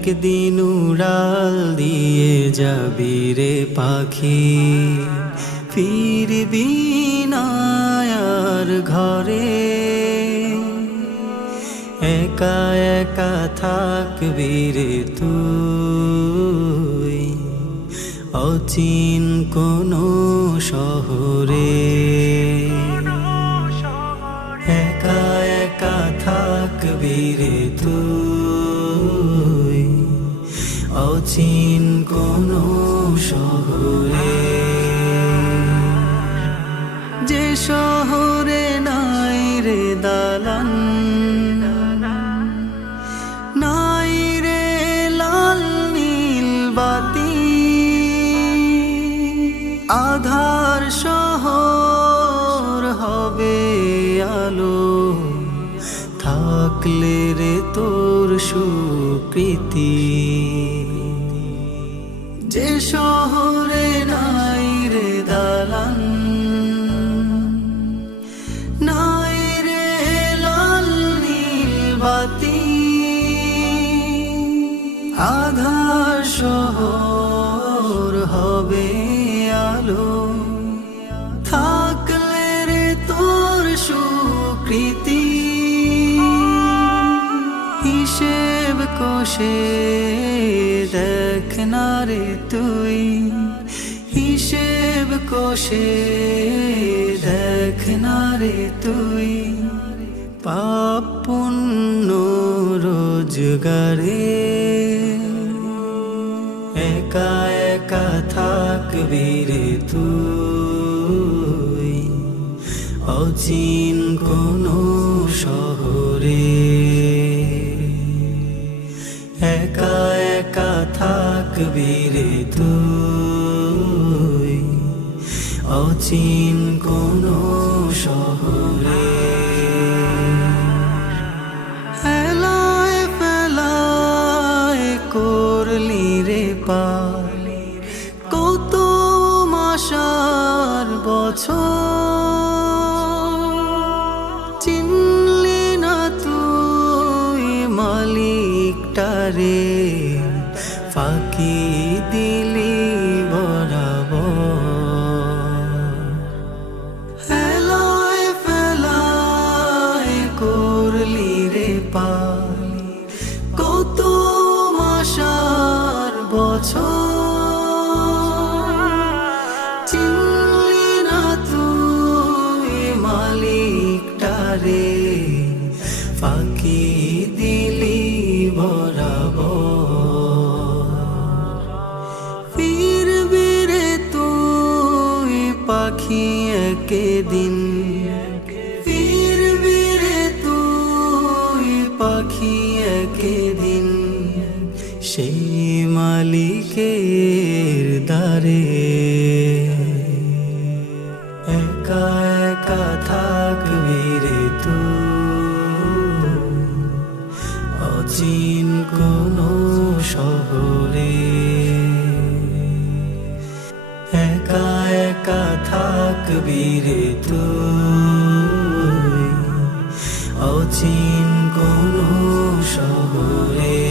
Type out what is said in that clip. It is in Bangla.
একদিন উড়াল দিয়ে যাবি রে পাখি, ফিরবি না আর ঘরে। একা একা থাকবি রে তুই অচিন কোনো শহরে। একা একা থাকবি রে তুই অচিন কোনো শহরে। যে শহরে নাই রে দালান, নাই রে লাল নীল বাতি, আধার শহর হবে আলো থাকলে রে তোর সুকৃতি। যে শহরে নাই রে দালান, নাই রে লাল নীল বাতি, আধার শহর হবে আলো থাকলে রে তোর সুকৃতি। হিসেব কষে দেখ না রে তুই, হিসেব কষে দেখ না রে তুই, পাপ পুণ্য রোজগারে। একা একা থাকবি রে তুই অচিন কোনো শহরে। একা একা থাকবি রে তুই অচিন কোনো শহরে। হেলায় ফেলায় করলি রে পার কত মাসার বছর, চিনলি না তুই মালিকটারে, ফাঁকি দিলি বরাবর। হেলায় ফেলায় করলি রে পার কত মাসার বছর, চিনলি না তুই মালিকটারে, ফাঁকি দিলি বরাবর। ফিরবি রে তুই পাখি একদিন, ফিরবি রে তুই পাখি একদিন সেই মালিকের দ্বারে। একা একা থাকবি রে তুই অচিন কোনো শহরে। একা একা থাকবি রে তুই অচিন কোনো শহরে।